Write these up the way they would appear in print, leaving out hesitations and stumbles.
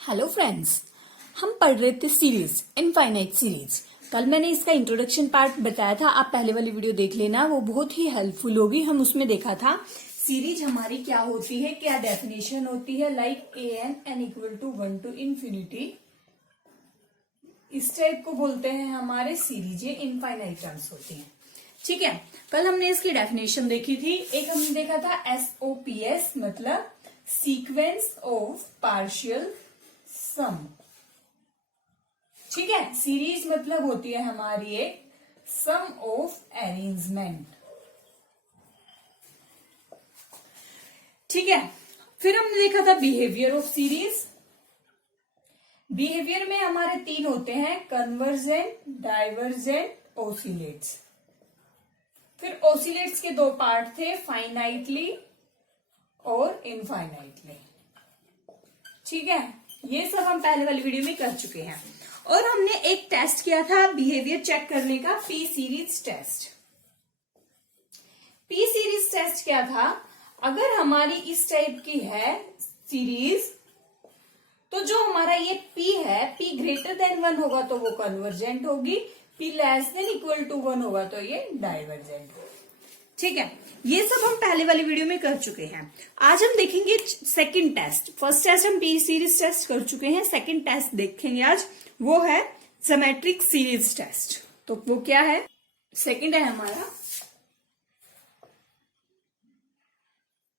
Hello friends, हम पढ़ रहे थे सीरीज इनफाइनाइट सीरीज। कल मैंने इसका इंट्रोडक्शन पार्ट बताया था, आप पहले वाली वीडियो देख लेना, वो बहुत ही हेल्पफुल होगी। हम उसमें देखा था सीरीज हमारी क्या होती है, क्या डेफिनेशन होती है। Like N equal to 1 to infinity, इस टाइप को बोलते हैं हमारे सीरीज, ये इनफाइनाइट टर्म्स होती हैं। ठीक है, कल हमने इसकी डेफिनेशन देखी थी। एक हमने देखा था SOPS, मतलब सीक्वेंस ऑफ पार्शियल सम। ठीक है, सीरीज मतलब होती है हमारी एक सम ऑफ अरेंजमेंट। ठीक है, फिर हमने देखा था बिहेवियर ऑफ सीरीज। बिहेवियर में हमारे तीन होते हैं, कन्वर्जेंट, डाइवर्जेंट, ओसिलेट्स। फिर ओसिलेट्स के दो पार्ट थे, फाइनाइटली और इनफाइनाइटली। ठीक है, ये सब हम पहले वाली वीडियो में कर चुके हैं। और हमने एक टेस्ट किया था बिहेवियर चेक करने का, P series test. P series test क्या था, अगर हमारी इस टाइप की है सीरीज, तो जो हमारा ये P है, P ग्रेटर देन 1 होगा तो वो कन्वर्जेंट होगी, P less than equal to 1 होगा तो ये डाइवर्जेंट होगी। ठीक है, ये सब हम पहले वाली वीडियो में कर चुके हैं। आज हम देखेंगे सेकंड टेस्ट। फर्स्ट टेस्ट हम पी सीरीज टेस्ट कर चुके हैं, सेकंड टेस्ट देखेंगे आज, वो है ज्योमेट्रिक सीरीज टेस्ट। तो वो क्या है, सेकंड है हमारा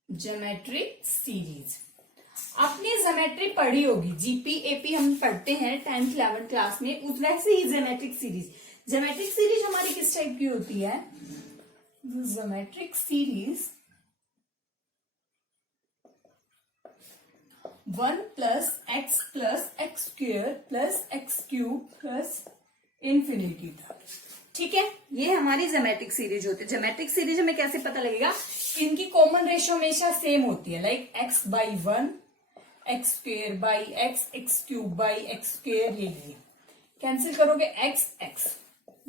ज्योमेट्रिक सीरीज। आपने ज्योमेट्री पढ़ी होगी, जीपी एपी हम पढ़ते हैं 10th 11th क्लास में, उस वैसे ही ज्योमेट्रिक सीरीज। ज्योमेट्रिक सीरीज हमारी किस टाइप की होती है, geometric series 1 + x square plus x cube plus infinity तक। ठीक है, ये हमारी ज्योमेट्रिक सीरीज होती है। ज्योमेट्रिक सीरीज हमें कैसे पता लगेगा, इनकी कॉमन रेशियो हमेशा सेम होती है, like x/1, x square by x cube by x square. ये कैंसिल करोगे x,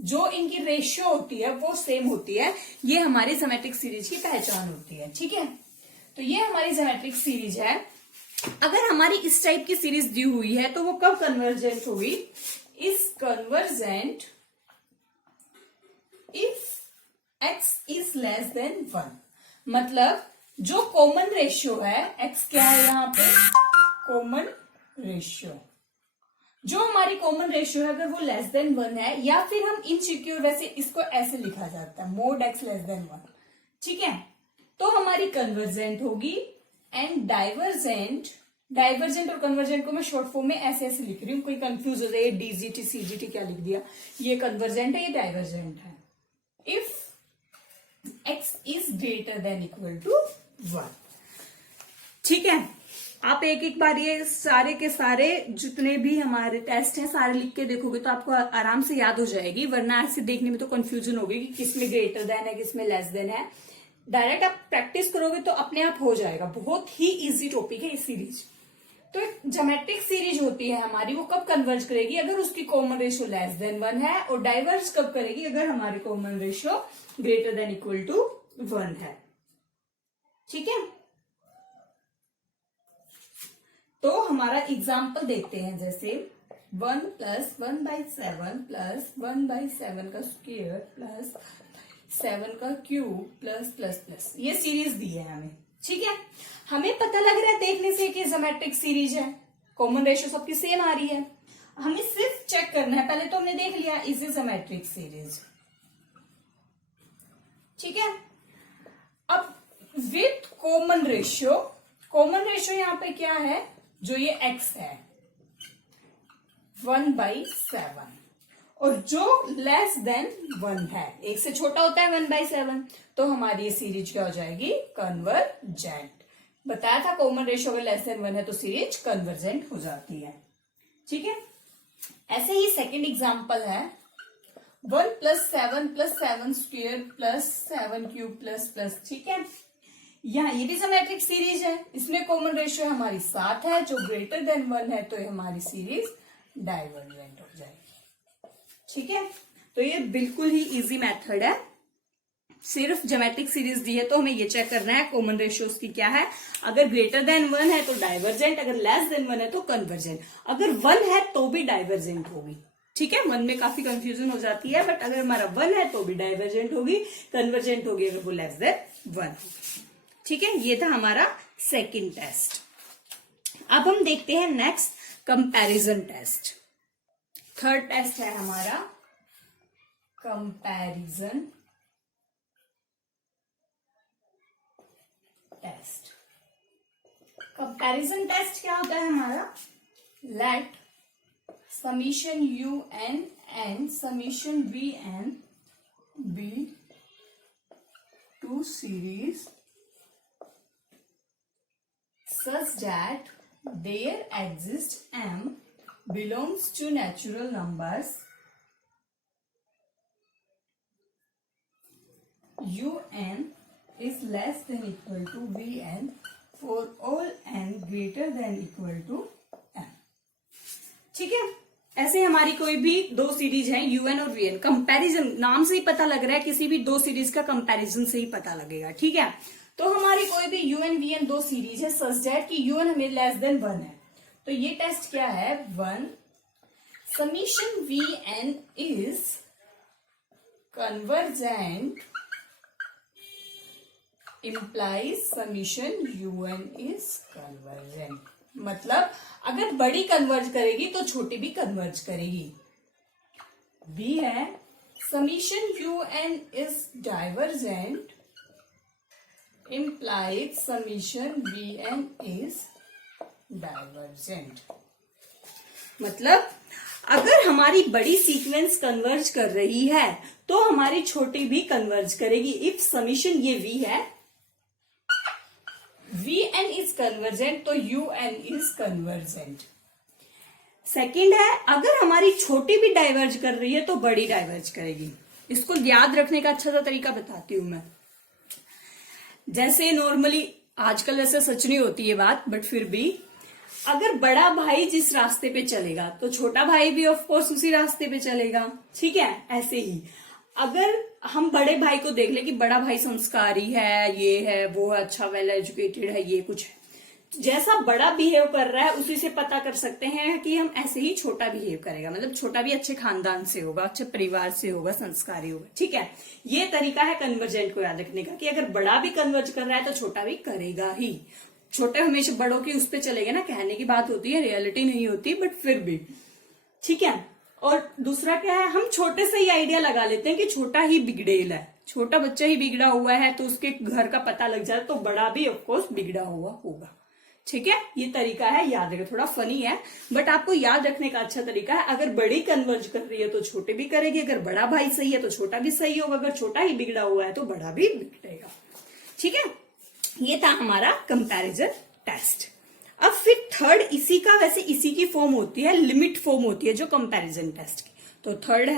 जो इनकी रेशियो होती है वो सेम होती है। ये हमारी ज्योमेट्रिक सीरीज की पहचान होती है। ठीक है, तो ये हमारी ज्योमेट्रिक सीरीज है। अगर हमारी इस टाइप की सीरीज दी हुई है तो वो कब कन्वर्जेंट होगी, is convergent if x is less than 1। मतलब जो कॉमन रेशियो है, x क्या है यहाँ पे, कॉमन रेशियो, जो हमारी कॉमन रेशियो है अगर वो लेस देन 1 है, या फिर हम इनसिक्योर, वैसे इसको ऐसे लिखा जाता है, मोड x लेस देन 1। ठीक है, तो हमारी कन्वर्जेंट होगी। एंड डाइवर्जेंट और कन्वर्जेंट को मैं शॉर्ट फॉर्म में ऐसे ऐसे लिख रही हूं, कोई कंफ्यूज हो जाए, डीजीटी सीजीटी क्या लिख दिया, ये कन्वर्जेंट है, ये डाइवर्जेंट है। If x is greater than equal to 1। ठीक है, आप एक एक बार ये सारे के सारे जितने भी हमारे टेस्ट हैं सारे लिख के देखोगे तो आपको आराम से याद हो जाएगी, वरना ऐसे देखने में तो कंफ्यूजन होगी कि किसमें ग्रेटर देन है, किसमें लेस देन है। डायरेक्ट आप प्रैक्टिस करोगे तो अपने आप हो जाएगा, बहुत ही इजी टॉपिक है ये सीरीज। तो ज्योमेट्रिक सीरीज होती है हमारी, वो कब कन्वर्ज करेगी, अगर उसकी कॉमन रेशियो लेस देन 1 है, और डाइवर्ज कब करेगी, अगर हमारी common ratio greater than equal to 1 है। ठीक है, तो हमारा एग्जाम्पल देखते हैं, जैसे 1 + 1/7 प्लस 1/7 का स्क्वायर प्लस 7 का क्यूब प्लस ये सीरीज दी है हमें। ठीक है, हमें पता लग रहा है देखने से कि ज्योमेट्रिक सीरीज है, कॉमन रेशियो सबकी सेम आ रही है। हमें सिर्फ चेक करना है, पहले तो हमने देख लिया इज ए ज्योमेट्रिक सीरीज। ठीक है, अब with common ratio, common ratio यहाँ पे क्या है, जो ये x है 1/7, और जो लेस देन 1 है, एक से छोटा होता है 1/7, तो हमारी ये सीरीज क्या हो जाएगी, कन्वर्जेंट। बताया था कॉमन रेशियो अगर लेस देन 1 है तो सीरीज कन्वर्जेंट हो जाती है। ठीक है, ऐसे ही सेकंड एग्जांपल है 1 + 7 + 7 स्क्वायर प्लस 7 क्यूब प्लस। ठीक है, यहाँ ये भी ज्योमेट्रिक सीरीज है, इसमें कॉमन रेशियो हमारी 7 है, जो ग्रेटर देन 1 है, तो ये हमारी सीरीज डाइवर्जेंट हो जाएगी। ठीक है, तो ये बिल्कुल ही इजी मेथड है सिर्फ ज्योमेट्रिक सीरीज दी है तो हमें ये चेक करना है कॉमन रेशियोज की क्या है। अगर ग्रेटर देन 1 है तो डाइवर्जेंट, अगर लेस देन 1 है तो कन्वर्जेंट। अगर 1 है तो भी डाइवर्जेंट होगी, ठीक है। 1 में काफी कंफ्यूजन हो जाती है, बट अगर हमारा 1 है तो भी डाइवर्जेंट होगी, कन्वर्जेंट होगी अगर वो लेस देन 1, ठीक है। ये था हमारा सेकंड टेस्ट। अब हम देखते हैं next comparison test. Third test है हमारा कंपैरिजन टेस्ट। कंपैरिजन टेस्ट क्या होता है हमारा? Let summation UN and summation VN be two series such that there exists M belongs to natural numbers UN is less than equal to VN for all n greater than equal to M, ठीक है। ऐसे हमारी कोई भी दो series है UN और VN, comparison नाम से ही पता लग रहा है, किसी भी दो सीरीज का कंपैरिजन से ही पता लगेगा, ठीक है। तो हमारी कोई भी UN VN दो सीरीज है सच दैट कि UN हमें लेस देन 1 है, तो ये टेस्ट क्या है? 1 summation VN is convergent implies summation UN is convergent. मतलब अगर बड़ी कन्वर्ज करेगी तो छोटी भी कन्वर्ज करेगी। बी है summation UN is divergent implies summation VN is divergent. मतलब अगर हमारी बड़ी सीक्वेंस कन्वर्ज कर रही है तो हमारी छोटी भी कन्वर्ज करेगी। इफ समीशन ये V है, VN इज कन्वर्जेंट तो UN इज कन्वर्जेंट। सेकंड है अगर हमारी छोटी भी डाइवर्ज कर रही है तो बड़ी डाइवर्ज करेगी। इसको याद रखने का अच्छा सा तरीका बताती हूं मैं। जैसे नॉर्मली आजकल वैसे सच नहीं होती ये बात, बट फिर भी अगर बड़ा भाई जिस रास्ते पे चलेगा तो छोटा भाई भी ऑफ कोर्स उसी रास्ते पे चलेगा, ठीक है। ऐसे ही अगर हम बड़े भाई को देख ले कि बड़ा भाई संस्कारी है, ये है, वो है, अच्छा वेल एजुकेटेड है, ये कुछ है, जैसा बड़ा बिहेव कर रहा है उसी से पता कर सकते हैं कि हम ऐसे ही छोटा बिहेव करेगा। मतलब छोटा भी अच्छे खानदान से होगा, अच्छे परिवार से होगा, संस्कारी होगा, ठीक है। ये तरीका है कन्वर्जेंट को याद रखने का कि अगर बड़ा भी कन्वर्ज कर रहा है तो छोटा भी करेगा ही। छोटे हमेशा बड़ों की उस पर चलेगा ना, कहने की बात होती है, रियलिटी नहीं होती, बट फिर भी, ठीक है। और दूसरा क्या है, हम छोटे से ही आइडिया लगा लेते हैं कि छोटा ही बिगड़ेल है, छोटा बच्चा ही बिगड़ा हुआ है तो उसके घर का पता लग जाए तो बड़ा भी ऑफकोर्स बिगड़ा हुआ होगा, ठीक है। ये तरीका है, याद रखें। थोड़ा फनी है बट आपको याद रखने का अच्छा तरीका है। अगर बड़ी कन्वर्ज कर रही है तो छोटे भी करेगी, अगर बड़ा भाई सही है तो छोटा भी सही होगा, अगर छोटा ही बिगड़ा हुआ है तो बड़ा भी बिगड़ेगा, ठीक है। ये था हमारा कंपैरिजन टेस्ट। अब फिर थर्ड इसी का, वैसे इसी की फॉर्म होती है, लिमिट फॉर्म होती है जो कंपैरिजन टेस्ट की। तो थर्ड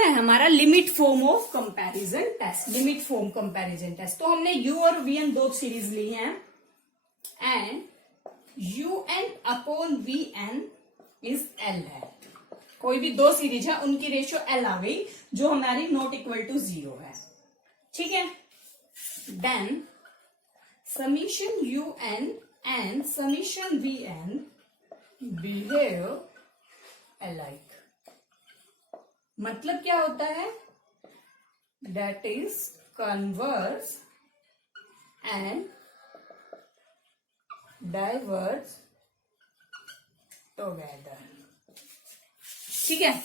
है हमारा limit form of comparison test, limit form comparison test. तो हमने U और VN दो सीरीज ली हैं and UN upon VN is L है। कोई भी दो सीरीज है उनकी रेशियो L आ गई जो हमारी नॉट इक्वल टू 0 है, ठीक है। Then summation UN and summation VN behave alike। मतलब क्या होता है? That is converge and diverge together, ठीक है।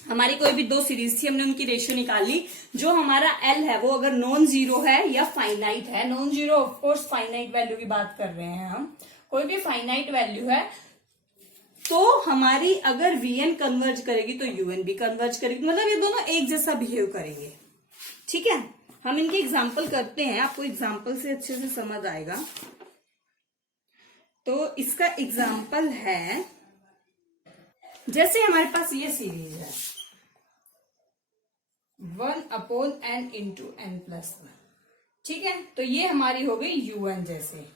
हमारी कोई भी दो सीरीज थी, हमने उनकी रेशियो निकाली। जो हमारा L है वो अगर नॉन जीरो है या फाइनाइट है, non zero of course finite value की बात कर रहे हैं हम, कोई भी फाइनाइट वैल्यू है तो हमारी अगर VN कन्वर्ज करेगी तो UN भी कन्वर्ज करेगी। मतलब ये दोनों एक जैसा बिहेव करेंगे, ठीक है। हम इनके एग्जाम्पल करते हैं, आपको एग्जाम्पल से अच्छे से समझ आएगा। तो इसका एग्जाम्पल है, जैसे हमारे पास ये सीरीज है 1 upon n into n plus 1, ठीक है। तो ये हमारी हो गई UN जैसे।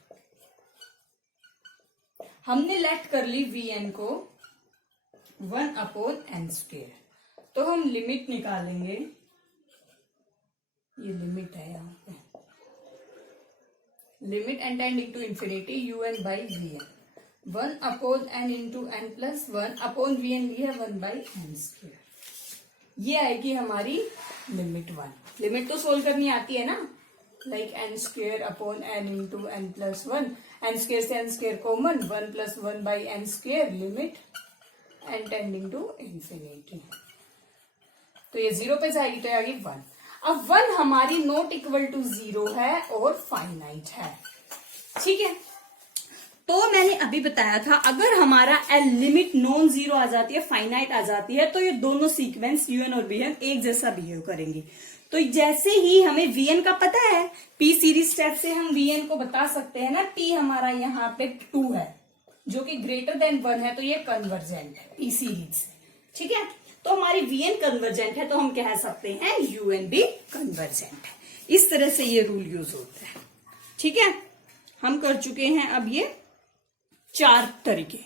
हमने लेट कर ली VN को 1 अपॉन n स्क्वायर, तो हम लिमिट निकालेंगे ये लिमिट है यहाँ पे, limit n tending to infinity un by V N, 1 upon n into N plus 1 upon V N लिया 1 बाई एन स्क्वायर। ये आएगी हमारी लिमिट 1। लिमिट तो सोल्व करनी आती है ना, like n square upon n into N plus 1, n square से n square common, 1 plus 1 by n square, limit n tending to infinity. तो ये 0 पे जाएगी तो आएगी 1। अब 1 हमारी नॉट इक्वल टू 0 है और फाइनाइट है, ठीक है। तो मैंने अभी बताया था अगर हमारा एल लिमिट नॉन जीरो आ जाती है, फाइनाइट आ जाती है, तो ये दोनों सीक्वेंस यूएन और बीएन एक जैसा बिहेव करेंगी। तो जैसे ही हमें वीएन का पता है, पी सीरीज स्टेप से हम वीएन को बता सकते हैं ना, पी हमारा यहाँ पे 2 है जो कि ग्रेटर देन 1 है, तो ये कन्वर्जेंट है पी सीरीज से, ठीक है। तो हमारी वीएन कन्वर्जेंट है तो हम कह सकते हैं यूएन भी कन्वर्जेंट है। इस तरह से ये रूल यूज होता है, ठीक है। हम कर चुके हैं अब ये 4 तरीके।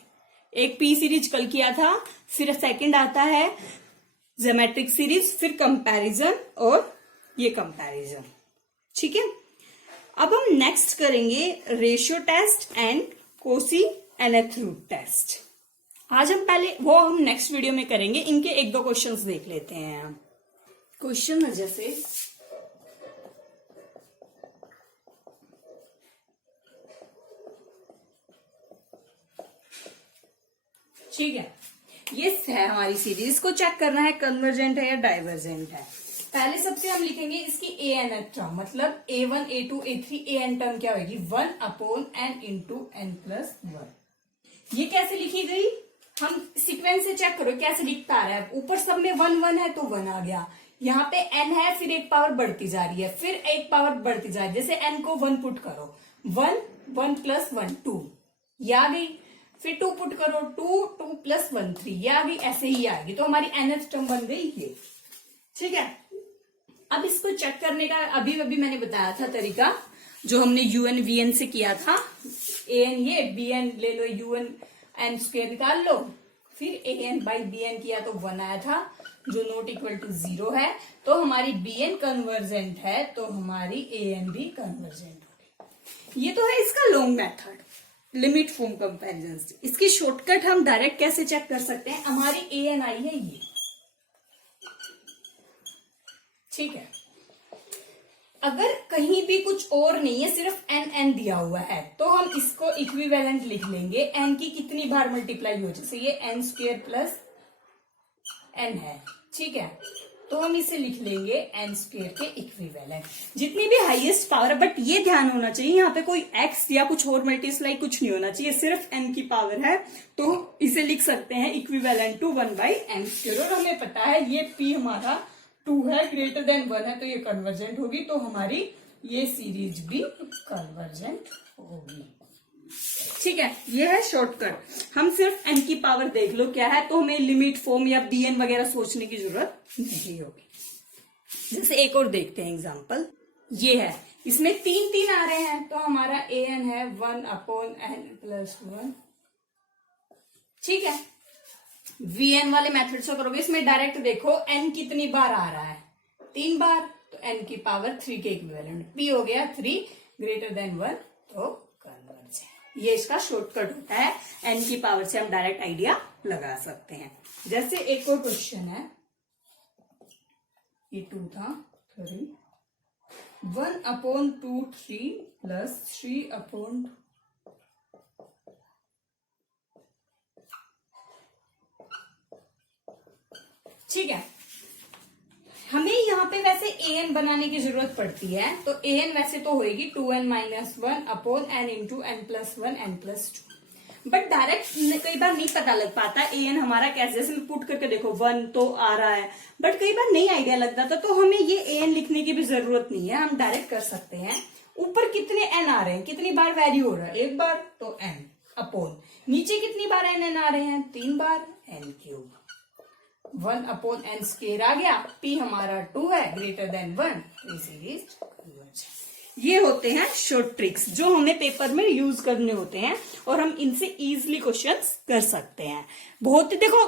एक पी सीरीज कल किया था, फिर सेकंड आता है ज्योमेट्रिक सीरीज, फिर कंपैरिजन और ये कंपैरिजन, ठीक है। अब हम नेक्स्ट करेंगे ratio test and Cauchy nth root test. आज हम पहले वो हम नेक्स्ट वीडियो में करेंगे, इनके 1-2 क्वेश्चंस देख लेते हैं हम। क्वेश्चन है जैसे ठीक है, ये है हमारी सीरीज, इसको चेक करना है कन्वर्जेंट है या डाइवर्जेंट है। पहले सबसे हम लिखेंगे इसकी ए एन टर्म, मतलब a1 a2 a3 an term क्या होगी, 1 upon n into n plus 1। ये कैसे लिखी गई, हम सीक्वेंस से चेक करो कैसे लिखता आ रहा है। ऊपर सब में 1 1 है तो 1 आ गया, यहाँ पे n है, फिर एक पावर बढ़ती जा रही है, फिर एक पावर बढ़ती जा रही है। जैसे n को 1 पुट करो, 1 1 प्लस 1 2, ये आ गई। फिर 2 पुट करो, 2 2 प्लस 1 3, ये आ गई। ऐसे ही आएगी, तो हमारी nth टर्म बन गई ये, ठीक है। अब इसको चेक करने का अभी मैंने बताया था तरीका, जो हमने यूएन वीएन से किया था। ए एन ये, बी एन ले लो, यूएन एन स्क्वायर निकाल लो, फिर A N by B N किया तो 1 आया था, जो नॉट इक्वल टू 0 है। तो हमारी बी एन कन्वर्जेंट है, तो हमारी ए एन भी कन्वर्जेंट होगी। ये तो है इसका long method, limit form comparison. इसकी शॉर्टकट हम डायरेक्ट कैसे चेक कर सकते हैं, हमारी ए एन आई है ये, ठीक है। अगर कहीं भी कुछ और नहीं है, सिर्फ एन एन दिया हुआ है, तो हम इसको इक्विवेलेंट लिख लेंगे। एन की कितनी बार मल्टीप्लाई हो, जैसे ये एन स्क्वायर प्लस एन है, ठीक है, तो हम इसे लिख लेंगे एन स्क्वायर के इक्विवेलेंट। जितनी भी हाईएस्ट पावर है, बट ये ध्यान होना चाहिए यहाँ पे कोई एक्स या कुछ और मल्टीप्लाई कुछ नहीं होना चाहिए, सिर्फ एन की पावर है, तो इसे लिख सकते हैं equivalent to 1 by N square. और हमें पता है ये पी हमारा 2 है, ग्रेटर देन 1 है, तो ये कन्वर्जेंट होगी, तो हमारी ये सीरीज भी कन्वर्जेंट होगी, ठीक है। ये है शॉर्टकट। हम सिर्फ n की पावर देख लो क्या है, तो हमें लिमिट फॉर्म या bn वगैरह सोचने की जरूरत नहीं होगी। जैसे एक और देखते हैं एग्जांपल, ये है, इसमें 3 3 आ रहे हैं, तो हमारा an है 1 अपॉन n प्लस 1, ठीक है। vn वाले मेथड से करोगे, इसमें डायरेक्ट देखो n कितनी बार आ रहा है, 3 बार, तो n की पावर 3 के इक्विवेलेंट, p हो गया 3 ग्रेटर देन 1, तो कन्वर्जेंट। ये इसका शॉर्टकट होता है, n की पावर से हम डायरेक्ट आइडिया लगा सकते हैं। जैसे एक और क्वेश्चन है, ये 2 था 3, 1 अपॉन 2 3 प्लस 3 अपॉन, ठीक है। हमें यहाँ पे वैसे an बनाने की जरूरत पड़ती है, तो an वैसे तो होएगी 2n minus 1 upon n into n plus 1 n plus 2, but direct कई बार नहीं पता लग पाता an हमारा कैसे, जैसे पुट करके देखो 1 तो आ रहा है, बट कई बार नहीं आइडिया लगता था, तो हमें ये an लिखने की भी जरूरत नहीं है, हम डायरेक्ट कर सकते हैं। ऊपर कितने n आ रहे हैं, कितनी बार वैरी हो रहा है, 1 बार, तो n अपॉन, नीचे कितनी बार n आ रहे हैं, 3 बार, n cube, 1 upon n square आ गया। p हमारा 2 है, ग्रेटर देन 1, तो सीरीज कन्वर्जेंट। ये होते हैं शॉर्ट ट्रिक्स जो हमें पेपर में यूज करने होते हैं, और हम इनसे इजीली क्वेश्चंस कर सकते हैं। बहुत देखो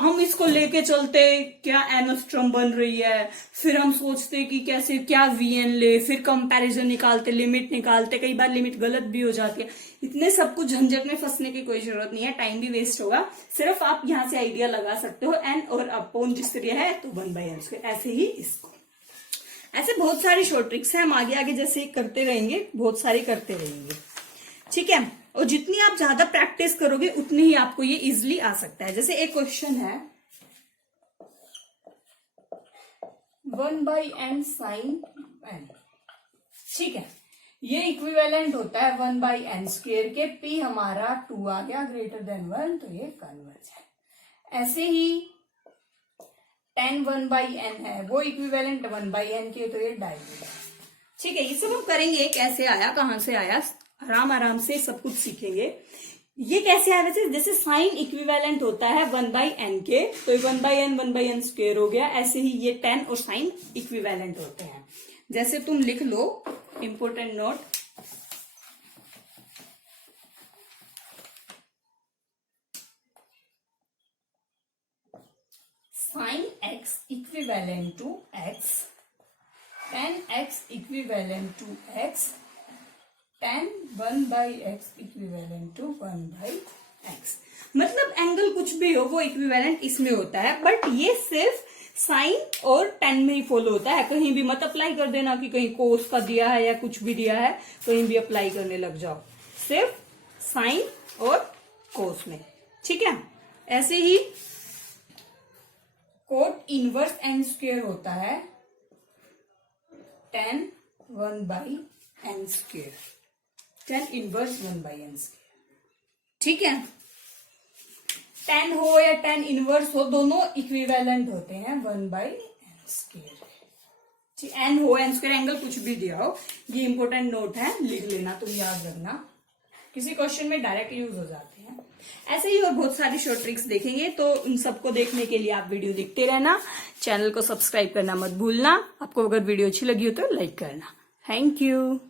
हम इसको लेके चलते क्या एंगस्ट्रॉम बन रही है, फिर हम सोचते कि कैसे क्या वीएन ले, फिर कंपैरिजन निकालते, लिमिट निकालते, कई बार लिमिट गलत भी हो जाती है। इतने सब कुछ झंझट में फंसने की कोई जरूरत नहीं है, टाइम भी वेस्ट होगा। सिर्फ आप यहाँ से आइडिया लगा सकते हो, एन और अपॉन जिस तरह है तो 1/n², ऐसे ही इसको। ऐसे बहुत सारी शॉर्ट ट्रिक्स है, हम आगे आगे जैसे करते रहेंगे, बहुत सारी करते रहेंगे, ठीक है। और जितनी आप ज्यादा प्रैक्टिस करोगे उतनी ही आपको ये इजिली आ सकता है। जैसे एक क्वेश्चन है 1/n sin n, ठीक है, ये इक्विवेलेंट होता है 1/n² के। p हमारा 2 आ गया ग्रेटर देन 1, तो ये कन्वर्ज है। ऐसे ही tan 1/n है, वो इक्विवेलेंट 1/n के, तो ये डाइवर्ज है, ठीक है। ये सब हम करेंगे, कैसे आया, कहां से आया, आराम आराम से सब कुछ सीखेंगे। ये कैसे आया वैसे, जैसे साइन इक्विवेलेंट होता है 1/n के, तो 1/n हो गया। ऐसे ही ये tan और साइन इक्विवेलेंट होते हैं। जैसे तुम लिख लो, important note, sine x equivalent to x, tan x equivalent to x, tan 1/x equivalent to 1/x। मतलब एंगल कुछ भी हो वो इक्विवेलेंट इसमें होता है, बट ये सिर्फ साइन और tan में ही फॉलो होता है। कहीं भी मत अप्लाई कर देना कि कहीं कोस का दिया है या कुछ भी दिया है, कहीं भी अप्लाई करने लग जाओ, सिर्फ साइन और कोस में, ठीक है। ऐसे ही कोट इनवर्स n² होता है tan 1/n², tan inverse 1/n², ठीक है। tan हो या tan इनवर्स हो, दोनों इक्विवेलेंट होते हैं 1/n², ठीक। n हो n² एंगल कुछ भी दिया हो, ये इंपॉर्टेंट नोट है, लिख लेना, तुम याद रखना, किसी क्वेश्चन में डायरेक्ट यूज हो जाते हैं। ऐसे ही और बहुत सारी शॉर्ट ट्रिक्स देखेंगे, तो उन सबको देखने के लिए आप वीडियो देखते रहना, चैनल को सब्सक्राइब करना मत भूलना। आपको अगर वीडियो अच्छी लगी हो तो लाइक करना। Thank you.